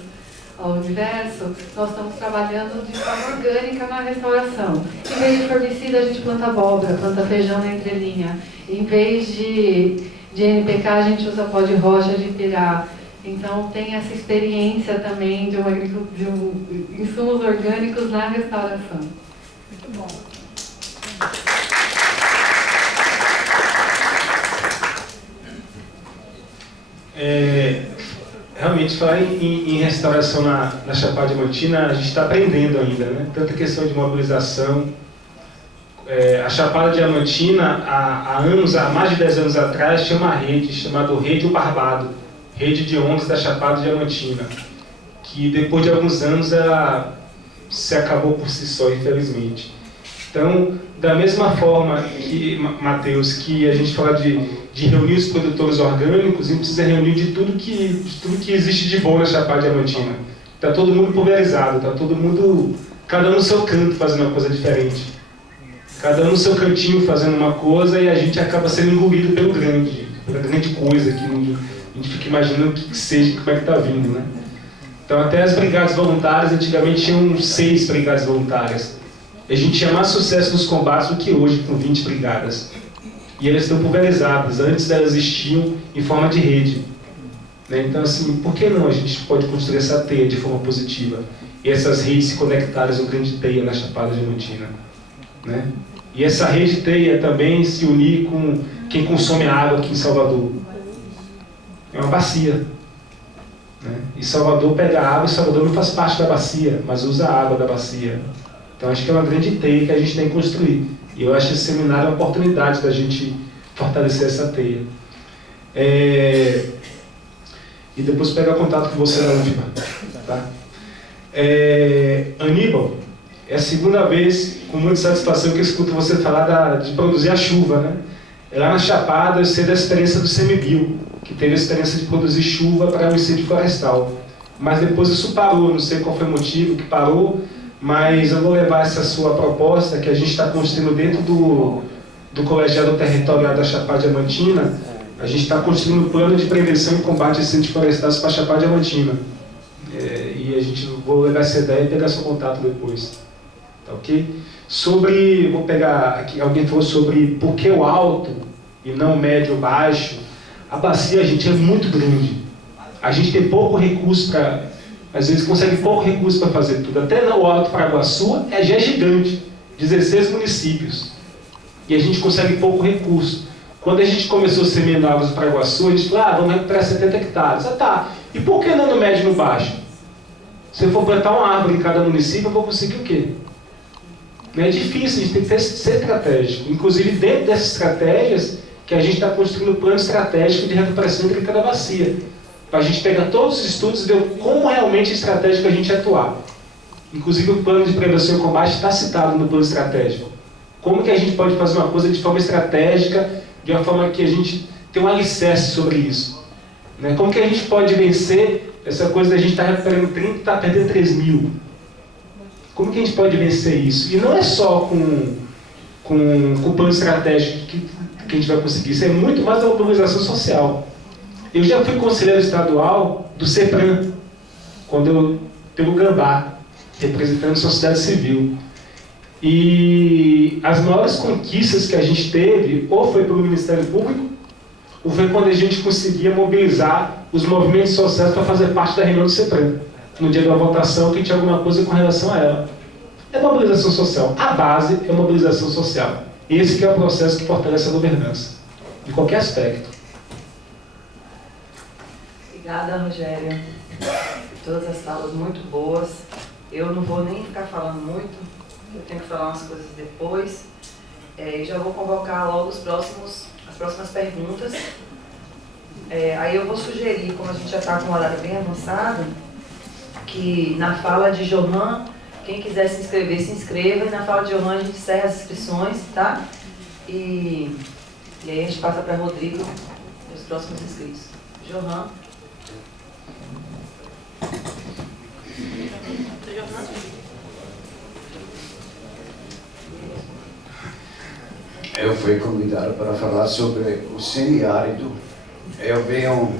ao universo, nós estamos trabalhando de forma orgânica na restauração. Em vez de formicida, a gente planta abóbora, planta feijão na entrelinha. Em vez de NPK, a gente usa pó de rocha de pirá. Então, tem essa experiência também de insumos orgânicos na restauração. Muito muito bom. Realmente, falar em restauração na Chapada Diamantina, a gente está aprendendo ainda, né? Tanta questão de mobilização. A Chapada Diamantina, há mais de 10 anos atrás, tinha uma rede chamada Rede O Barbado, rede de ONGs da Chapada Diamantina, que depois de alguns anos ela se acabou por si só, infelizmente. Então, da mesma forma que, Matheus, que a gente fala de reunir os produtores orgânicos, a gente precisa reunir de tudo que existe de bom na Chapada Diamantina. Está todo mundo pulverizado, está todo mundo, cada um no seu canto, fazendo uma coisa diferente. Cada um no seu cantinho fazendo uma coisa, e a gente acaba sendo engolido pela grande coisa, que a gente fica imaginando o que seja, como é que está vindo, né? Então, até as brigadas voluntárias, antigamente tinham 6 brigadas voluntárias. A gente tinha mais sucesso nos combates do que hoje, com 20 brigadas. E elas estão pulverizadas, antes elas existiam em forma de rede. Né? Então, assim, por que não a gente pode construir essa teia de forma positiva? E essas redes se conectarem no grande teia na Chapada Diamantina. Né? E essa rede teia também se unir com quem consome água aqui em Salvador. É uma bacia. Né? E Salvador pega água, e Salvador não faz parte da bacia, mas usa a água da bacia. Então acho que é uma grande teia que a gente tem que construir. E eu acho que esse seminário é uma oportunidade da gente fortalecer essa teia. E depois pegar contato com você na última. Tá? Aníbal, é a segunda vez, com muita satisfação, que eu escuto você falar de produzir a chuva. Né? Lá na Chapada eu sei da experiência do CMBio, que teve a experiência de produzir chuva para o incêndio florestal. Mas depois isso parou, não sei qual foi o motivo que parou, mas eu vou levar essa sua proposta, que a gente está construindo dentro do Colegiado Territorial da Chapada Diamantina. A gente está construindo um plano de prevenção e combate a incêndios florestais para a Chapada Diamantina. E a gente vou levar essa ideia e pegar seu contato depois. Tá ok? Vou pegar aqui, alguém falou sobre por que o alto e não médio ou baixo. A bacia, gente, é muito grande. A gente tem pouco recurso para... Às vezes consegue pouco recurso para fazer tudo. Até no Alto Paraguaçu já é gigante, 16 municípios. E a gente consegue pouco recurso. Quando a gente começou a semear águas do Paraguaçu, a gente falou, vamos recuperar 70 hectares. Tá. E por que não no médio e no baixo? Se eu for plantar uma árvore em cada município, eu vou conseguir o quê? Não é difícil, a gente tem que ser estratégico. Inclusive, dentro dessas estratégias, que a gente está construindo um plano estratégico de recuperação hídrica da bacia. Para a gente pegar todos os estudos e ver como realmente é estratégico a gente atuar. Inclusive o plano de prevenção e combate está citado no plano estratégico. Como que a gente pode fazer uma coisa de forma estratégica, de uma forma que a gente tem um alicerce sobre isso. Né? Como que a gente pode vencer essa coisa da gente estar recuperando 30 e estar perdendo 3 mil? Como que a gente pode vencer isso? E não é só com o plano estratégico que a gente vai conseguir. Isso é muito mais da mobilização social. Eu já fui conselheiro estadual do CEPRAM, quando eu pelo Gambá, representando a sociedade civil. E as maiores conquistas que a gente teve, ou foi pelo Ministério Público, ou foi quando a gente conseguia mobilizar os movimentos sociais para fazer parte da reunião do CEPRAM, no dia da votação, que tinha alguma coisa com relação a ela. É mobilização social. A base é mobilização social. Esse que é o processo que fortalece a governança, de qualquer aspecto. Obrigada, Rogério. Todas as falas muito boas. Eu não vou nem ficar falando muito, eu tenho que falar umas coisas depois. E já vou convocar logo as próximas perguntas. Aí eu vou sugerir, como a gente já está com um horário bem avançado, que na fala de Johan, quem quiser se inscrever, se inscreva, e na fala de Johan a gente encerra as inscrições, tá? E aí a gente passa para Rodrigo, os próximos inscritos. Johan. Eu fui convidado para falar sobre o semiárido. Eu venho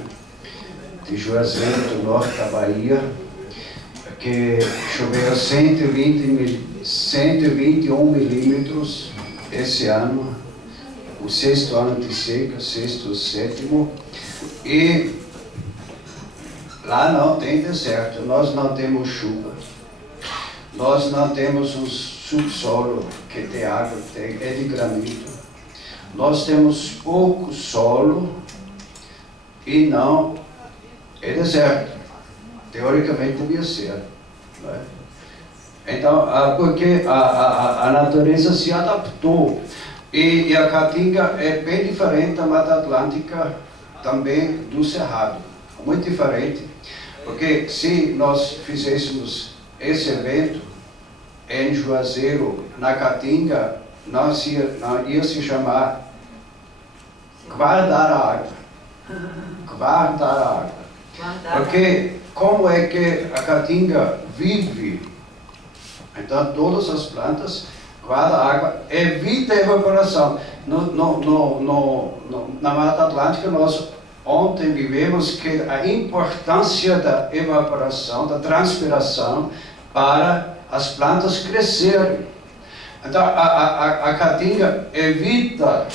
de Juazeiro do Norte da Bahia, que choveu 121 milímetros esse ano, o 6º ano de seca, 6º, 7º, e lá não tem deserto, nós não temos chuva, nós não temos os subsolo que tem água, é de granito. Nós temos pouco solo e não é deserto. Teoricamente devia ser. Não é? Então, porque a natureza se adaptou. E a Caatinga é bem diferente da Mata Atlântica, também do Cerrado. Muito diferente, porque se nós fizéssemos esse evento em Juazeiro, na Caatinga, não ia se chamar guardar a água. Guardar a água. Porque como é que a Caatinga vive? Então todas as plantas guardam água, evita a evaporação. Na Mata Atlântica nós ontem vivemos que a importância da evaporação, da transpiração para as plantas crescerem. Então a Caatinga evita,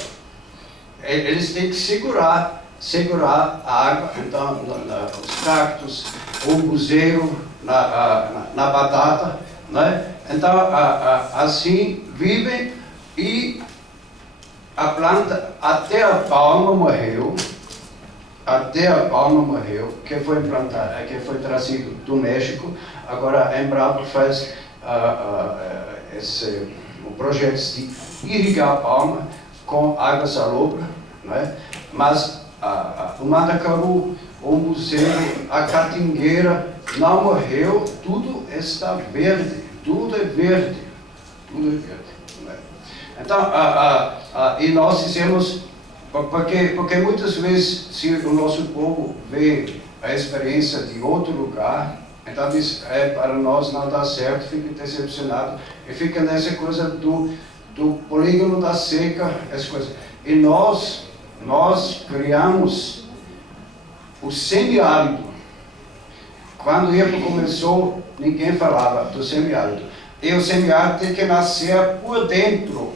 eles têm que segurar a água, então os cactos, o buzeiro, na batata, né? Então assim vivem e a planta até a palma morreu, que foi plantada, que foi trazido do México. Agora a Embrapa faz o projeto de irrigar a palma com água salobra, né? Mas o mandacaru, o buzeiro, a catingueira não morreu, tudo está verde, tudo é verde, né? Então, e nós dizemos, porque muitas vezes, se o nosso povo vê a experiência de outro lugar, então diz, para nós não dá certo, fica decepcionado, e fica nessa coisa do polígono da seca, essa coisa. E nós criamos o semiárido. Quando o IEPA começou, ninguém falava do semiárido. E o semiárido tem que nascer por dentro.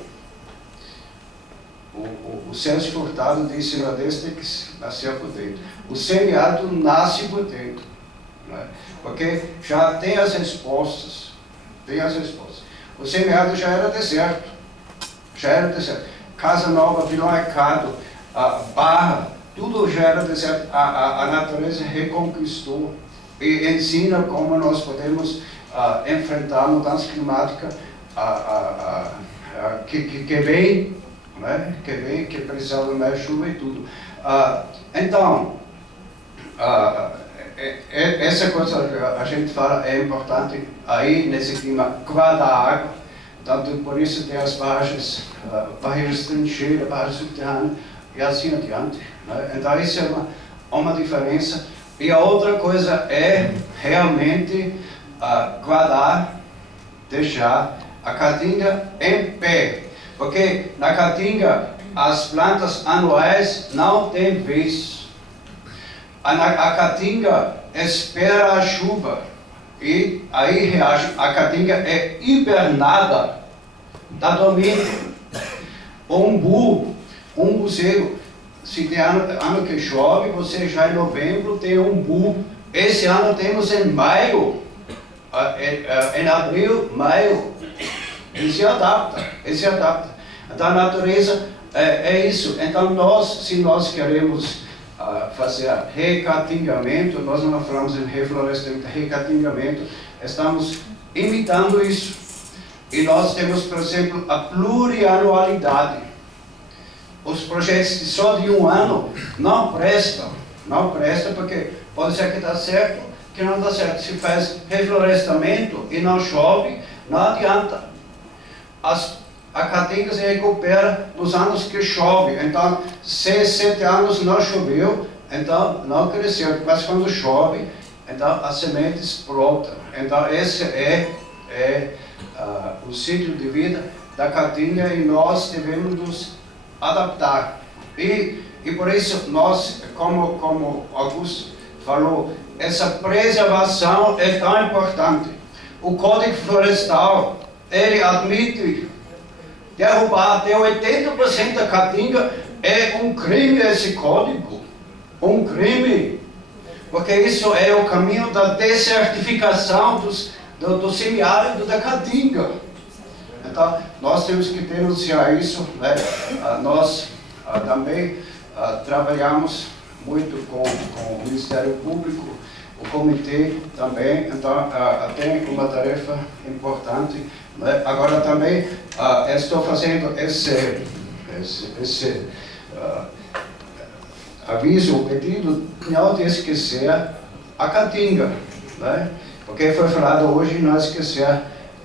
O Sérgio Furtado disse na desse tem que nascer por dentro. O semiárido nasce por dentro, né? Porque já tem as respostas. O semiárido já era deserto. Casa Nova, Vila Mercado, Barra, tudo já era deserto. A natureza reconquistou e ensina como nós podemos enfrentar a mudança climática que vem, né? Que precisa de mais chuva e tudo. Então, essa coisa que a gente fala é importante aí nesse clima, guardar a água. Tanto por isso tem as barragens trincheiras, barragens subterrâneas e assim adiante, né? Então isso é uma diferença. E a outra coisa é realmente guardar, deixar a Caatinga em pé. Porque na Caatinga as plantas anuais não têm vez. A Caatinga espera a chuva e aí reage. A Caatinga é hibernada, está dormindo. Um buzeiro, se tem ano que chove, você já em novembro tem umbu. Esse ano temos em maio, em abril, maio. Ele se adapta. Então a natureza é isso. Então se nós queremos fazer recaatingamento, nós não falamos em reflorestamento, recaatingamento, estamos imitando isso. E nós temos, por exemplo, a plurianualidade. Os projetos só de um ano não prestam porque pode ser que dá certo, que não dá certo. Se faz reflorestamento e não chove, não adianta. A Caatinga se recupera nos anos que chove. Então, 6, 7 anos não choveu, então não cresceu. Mas quando chove, então as sementes brotam. Então esse é o ciclo de vida da Caatinga e nós devemos nos adaptar. E por isso nós, como Augusto falou, essa preservação é tão importante. O Código Florestal, ele admite derrubar até 80% da Caatinga. É um crime esse código, um crime, porque isso é o caminho da desertificação do semiárido da Caatinga. Então, nós temos que denunciar isso, né? Nós também trabalhamos muito com o Ministério Público, o comitê também, então tem uma tarefa importante, né? Agora também estou fazendo esse aviso, o pedido, não de esquecer a Caatinga, né? Porque foi falado hoje não esquecer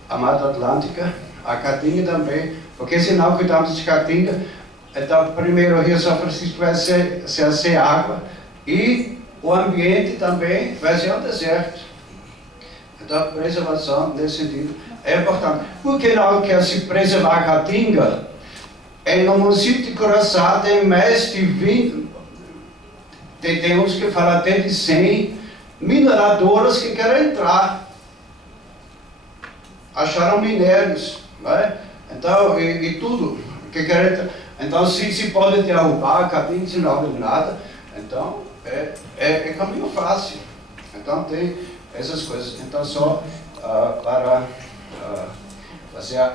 a Mata Atlântica, a Caatinga também, porque se não cuidarmos de Caatinga, então primeiro o Rio São Francisco vai ser sem água e o ambiente também vai ser um deserto. Então a preservação nesse sentido é importante. Por que não quer se preservar a Caatinga? No município de Curaçá tem mais de 20, temos que falar até de 100 mineradoras que querem entrar. Acharam minérios, né? Então, e tudo que querem entrar. Então, se pode derrubar a Caatinga, se não houve nada, então é caminho fácil. Então, tem essas coisas. Então, só para fazer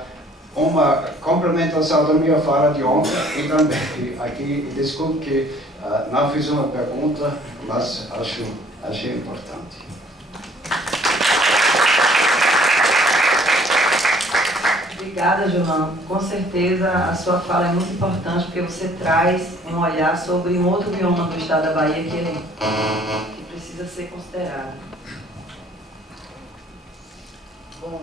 uma complementação da minha fala de ontem e também aqui, desculpe que não fiz uma pergunta, mas achei importante. Obrigada, João. Com certeza a sua fala é muito importante porque você traz um olhar sobre um outro bioma do estado da Bahia que precisa ser considerado. Bom.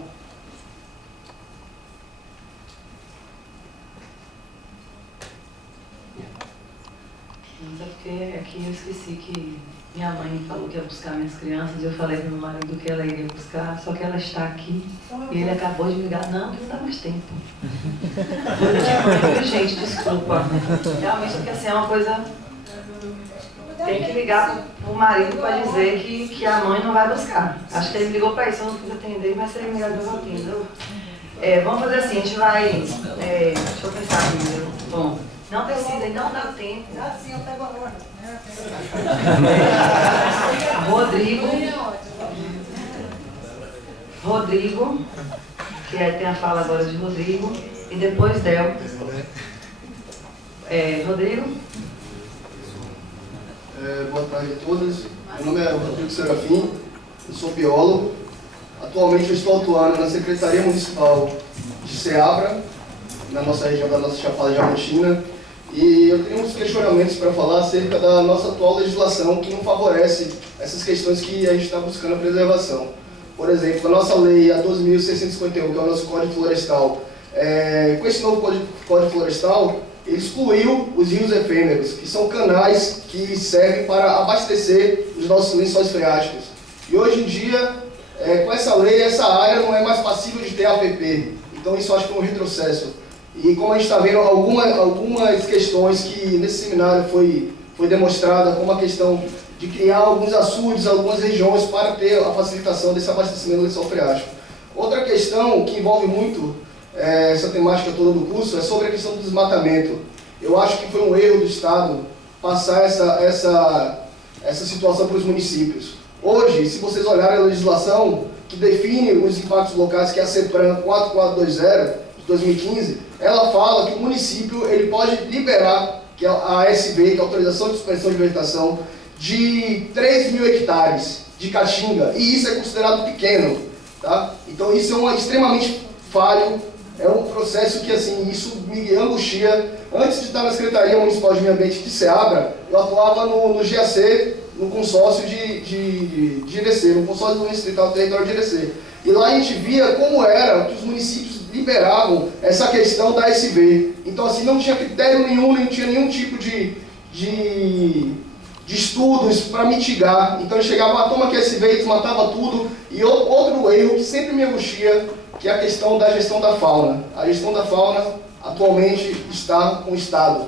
Mas é porque aqui eu esqueci que minha mãe falou que ia buscar minhas crianças e eu falei para meu marido que ela iria buscar, só que ela está aqui e ele acabou de me ligar. Não, não dá mais tempo. Gente, desculpa. Realmente, porque assim é uma coisa... Tem que ligar para o marido para dizer que a mãe não vai buscar. Acho que ele me ligou para isso, eu não quis atender, mas se ele me ligar, eu atendo. Vamos fazer assim, a gente vai... deixa eu pensar primeiro. Bom, não precisa, não dá tempo. Sim, eu pego agora. Rodrigo, que tem a fala agora de Rodrigo, e depois Del. Rodrigo? Boa tarde a todos. Meu nome é Rodrigo Serafim, eu sou biólogo. Atualmente eu estou atuando na Secretaria Municipal de Ceabra, na nossa região da nossa Chapada Diamantina. E eu tenho uns questionamentos para falar acerca da nossa atual legislação que não favorece essas questões que a gente está buscando a preservação. Por exemplo, a nossa lei, a 12.651, que é o nosso Código Florestal, com esse novo Código Florestal, ele excluiu os rios efêmeros, que são canais que servem para abastecer os nossos lençóis freáticos. E hoje em dia, com essa lei, essa área não é mais passível de ter APP. Então isso eu acho que é um retrocesso. E como a gente está vendo, algumas questões que nesse seminário foi demonstrada, como a questão de criar alguns açudes, algumas regiões para ter a facilitação desse abastecimento do lençol freático. Outra questão que envolve muito essa temática toda do curso é sobre a questão do desmatamento. Eu acho que foi um erro do Estado passar essa situação para os municípios. Hoje, se vocês olharem a legislação que define os impactos locais, que é a CEPRAM 4420, de 2015, ela fala que o município ele pode liberar, que é a ASV, que é a Autorização de Suspensão de Vegetação, de 3.000 hectares de caatinga, e isso é considerado pequeno, tá? Então isso é extremamente falho, é um processo que assim, isso me angustia. Antes de estar na Secretaria Municipal de Meio Ambiente de Ceabra, eu atuava no GAC, no consórcio de IRC, no consórcio do Distrital Território de IRC. E lá a gente via como era que os municípios liberavam essa questão da ASV. Então assim, não tinha critério nenhum, não tinha nenhum tipo de estudos para mitigar. Então chegava, toma que ASV e desmatava tudo. E outro erro que sempre me angustia, que é a questão da gestão da fauna. A gestão da fauna atualmente está com o Estado.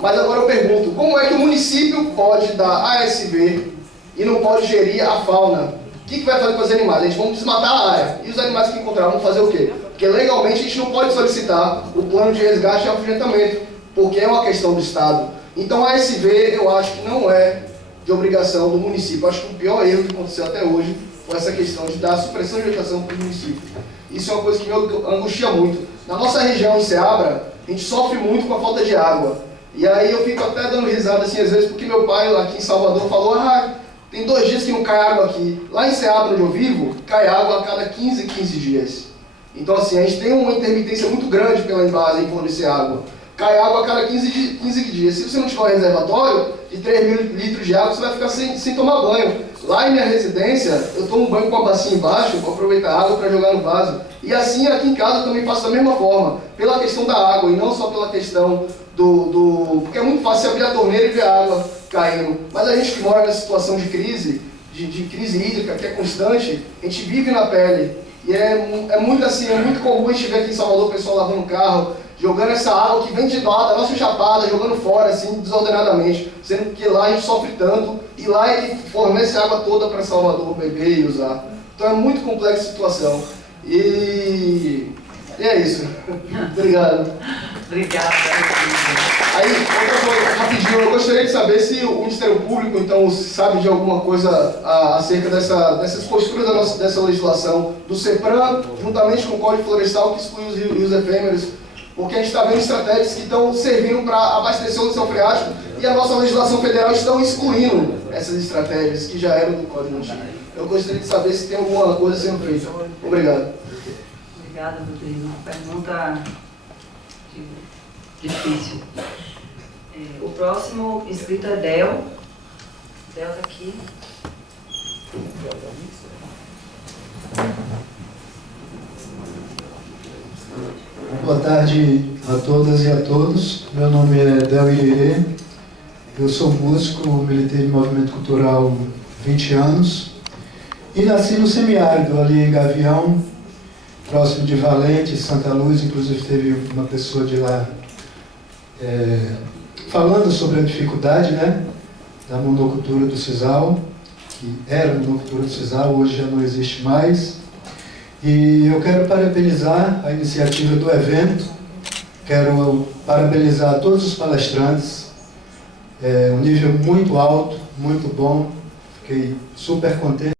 Mas agora eu pergunto, como é que o município pode dar ASV e não pode gerir a fauna? O que vai fazer com os animais? A gente vai desmatar a área. E os animais que encontrar vão fazer o quê? Porque legalmente a gente não pode solicitar o plano de resgate e afugentamento, porque é uma questão do Estado. Então a ASV eu acho que não é de obrigação do município. Eu acho que o pior erro que aconteceu até hoje com essa questão de dar supressão de vegetação para o município. Isso é uma coisa que me angustia muito. Na nossa região, em Ceabra, a gente sofre muito com a falta de água. E aí eu fico até dando risada assim às vezes, porque meu pai aqui em Salvador falou: tem 2 dias que não cai água aqui. Lá em Ceabra, onde eu vivo, cai água a cada 15 dias. Então assim, a gente tem uma intermitência muito grande pela Embasa em fornecer água. Cai água a cada 15 dias. Se você não tiver um reservatório de 3.000 litros de água, você vai ficar sem tomar banho. Lá em minha residência, eu tomo banho com a bacia embaixo, para aproveitar a água para jogar no vaso. E assim, aqui em casa, eu também faço da mesma forma, pela questão da água, e não só pela questão porque é muito fácil abrir a torneira e ver a água caindo. Mas a gente que mora nessa situação de crise, de crise hídrica, que é constante, a gente vive na pele. E é muito assim, é muito comum a gente ver aqui em Salvador o pessoal lavando o carro, jogando essa água que vem de lá, da nossa chapada, jogando fora, assim, desordenadamente. Sendo que lá a gente sofre tanto, e lá é que fornece a água toda para Salvador beber e usar. Então é muito complexa a situação. E é isso. Obrigado. Obrigada. Aí, outra coisa, rapidinho, eu gostaria de saber se o Ministério Público, então, sabe de alguma coisa acerca dessas posturas dessa legislação do CEPRAM, juntamente com o Código Florestal, que exclui os rios efêmeros, porque a gente está vendo estratégias que estão servindo para abastecer o São Freático e a nossa legislação federal estão excluindo essas estratégias que já eram do Código Antigo. Eu gostaria de saber se tem alguma coisa sendo feita. Obrigado. Obrigada, Rodrigo. Pergunta difícil. O próximo inscrito é Del. Del está aqui. Boa tarde a todas e a todos. Meu nome é Del Irerê. Eu sou músico, militei no movimento cultural 20 anos e nasci no semiárido, ali em Gavião, próximo de Valente, Santa Luz. Inclusive teve uma pessoa de lá falando sobre a dificuldade, né, da monocultura do sisal, que era a monocultura do sisal, hoje já não existe mais. E eu quero parabenizar a iniciativa do evento, quero parabenizar todos os palestrantes, um nível muito alto, muito bom, fiquei super contente.